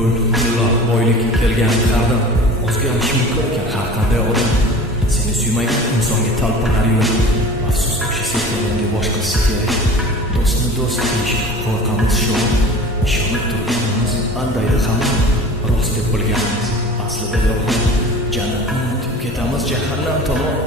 pul, pullar, boylik kelgan qardan o'zga olish mumkin ekan har qanday odam. Seni suymaygan insonga talpinar yo'q. Afsus, o'sha sevganimga boshqasi kerak. Do'stni do'st deyish qo'rqamiz shu. Ishonib turganimiz andaydi hamma. Rost deb bilganimiz aslida yolg'on. Jannatni unutib ketamiz jahannam tomon.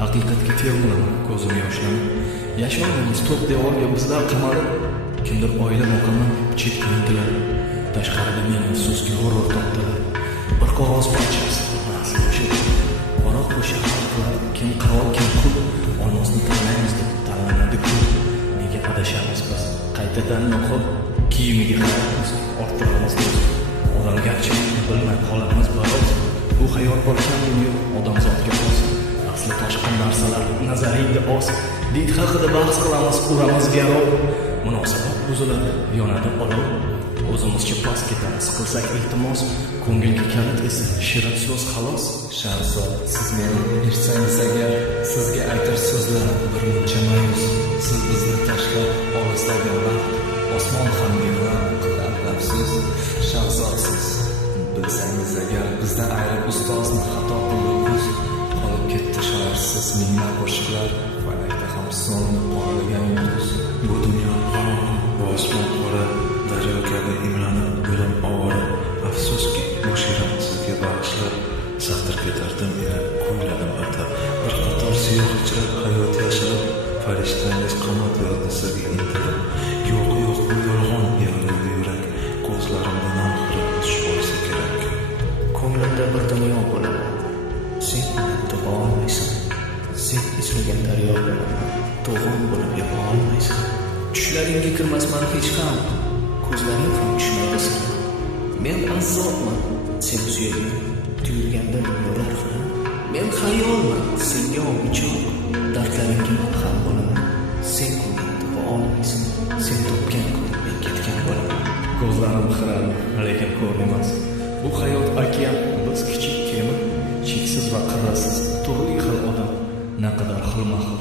Haqiqatga termilaman ko'zim yoshlanib. Yasholmaymiz to'q devorga bizlar qamalib. Kimdir oila maqomi chetga intilar. Tashqarida meni so'zga g'urur topdilar. Bir qog'oz parchasi nasib o'shadi. Biroq bu shaharlar kim qirol kim qul, olmosni tanlaymiz deb tanlanadi ku. Nega adashamiz biz? Qaytadan noqob kiyimiga qaraymiz, orttiramiz do'st. Odamgarchilikni bilmay qolamiz biroz. Bu hayot bo'lgan dunyo odamzodga xos. Asli toshqin narsalar nazariyda oz. Din haqida bahs qilamiz, uramiz garov. Munosabat buziladi, yonadi olov. O'zimizcha past ketamiz, qilsak iltimos. Ko'ngilga kalit esa shirin so'z xolos. Shahzod, siz meni eshitsangiz agar, sizga aytar so'zlar bir muncha ma'yus. Siz bizni tashlab olislarga vaqt, osmon ham yig'lab qilar afsus. Shahzodsiz, bilsangiz agar, bizdan ayrib ustozni xato qildik. Qolib ketdi shoirsiz minglab qo'shiqlar, falakda ham so'nni porlagan yulduz. Bu dunyo qorong'u, bu osmon qora, daryo kabi imlanib o'lim ovora. Afsuski, bu she'rim sizga bag'ishlab, satr ketardim ila kuyladim atab. Bir qator siyoh ichra hayot yashirib, farishtangiz qanot yozdi sizga intilib. Yo'q, bu yolg'on yig'laydi yurak, ko'zlarimdan anqirib tushib olsa kerak. Ko'nglimda bir dunyo bo'ladi. Sen to'g'a olmaysan. Sen izlagan daryo bo'laman. To'g'on bo'lib yopa olmaysan. Tushlaringga kirmasman hech ham. Ko'zlaring ham tushmaydi sana. Men azobman, sen suygan. Tuyulganda yo'lar ham. Men xayolman, senga omichoq. Dardlaringga ham bo'laman. Sen to'g'a olmaysan. Sen topgan kun men ketgan bo'laman. Ko'zlarim xirali, lekin ko'rmas. Bu hayot okean, biz kichik kema. Cheksiz va qirrasiz turli xil odam, naqadar xilma-xil